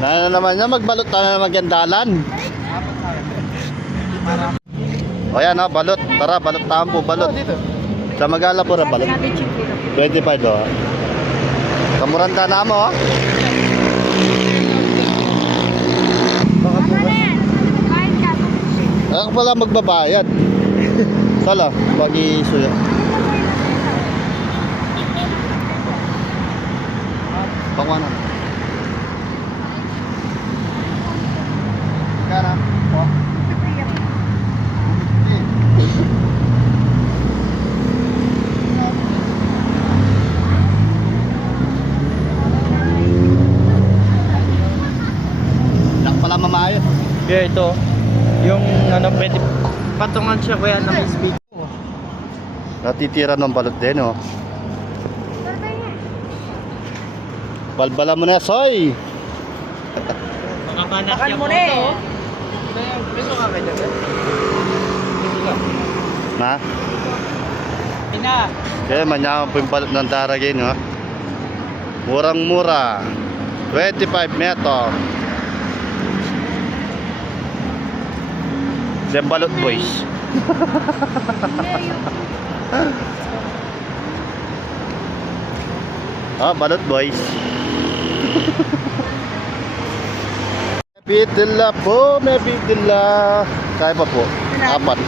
Na naman niya, magbalot na magyandalan. O yan o, balot. Tara, balot tayo po, balot. Sa Magala po rin, balot. 25 o. Kamuranda na mo o. Ako pala magbabayad. Sala, pag Pangwana. Kana? Po. Lang pala mamayo. Ito, yung ano, pwede patungan siya kuya may speed. Natitira ng balot din, oh. Balbala mo na, soy! Makakanak Bakal niya mo po na eh. ito. Gusto ka kanya? Gusto ka. Na? Ina. Kaya manyaman po yung balot ng daragin, oh. Murang-mura. 25 meter. Them balot boys. ah, balot boys. Bidila po, may bidila. Kaya pa po. Apat.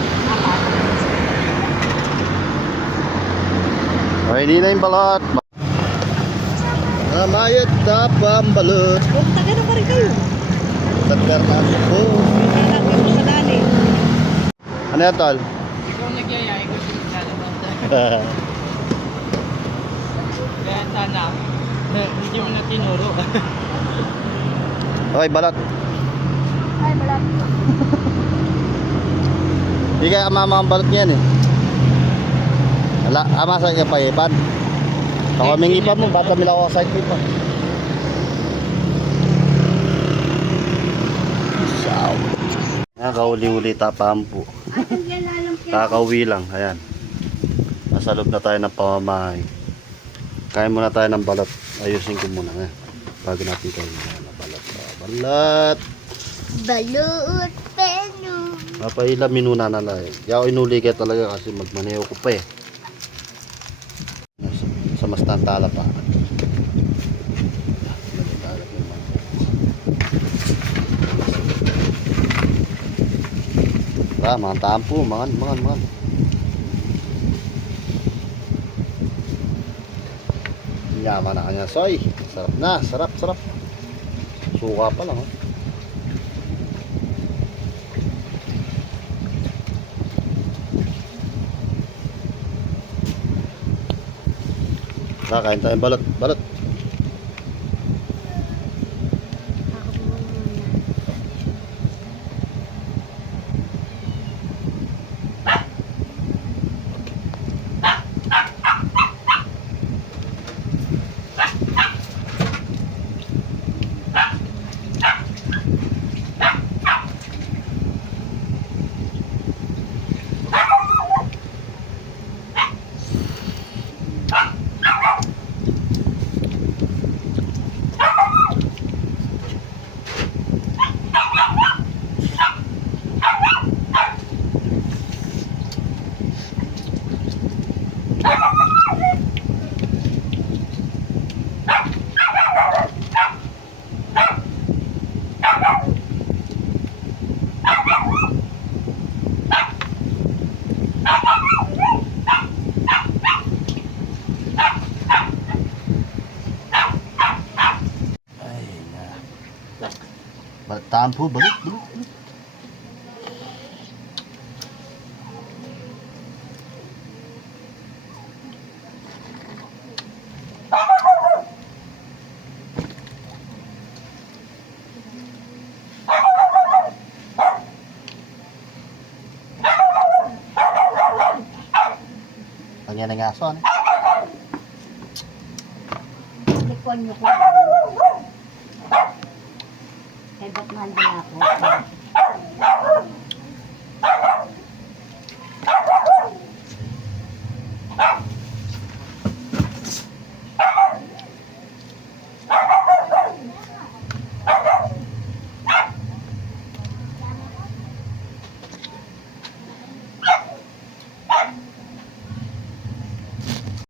Ay, hindi na yung balot. Namayat na pambalot. Kung taga na pa rin kayo. Tagdar na ako po. Ano yan, tol? Ikaw nagyaya, ikaw yung lalabas. Kaya sana, hindi mo na tinuro. okay, balot. Ay, malap. Hindi kaya mama ang balot niyan eh. Ala, ama sa kaya pa ipan. Ako kaming ipan mo, bata mila ako sa. Saw. Nakakauli-uli tapang po. Kakauwi lang, ayan. Nasa loob na tayo ng pamamahay. Kain muna tayo ng balat. Ayusin ko muna eh. Bago natin kain. Ayan, Balat. Balat. Balut peno. Mapaila minuna na lang. Yaw inuli kaya talaga kasi magmaneho ko pa eh. Sa mas pa. Ah, mga tampo, mga mga mga. Yaman na kanya soy. Sarap na, sarap, sarap. Suka pa lang. Oh. Kakain tayong balot, balot. Tampo, balot, balot. balot. Ang yan ang aso, ano? Likon niyo po. Kay Batman din ako.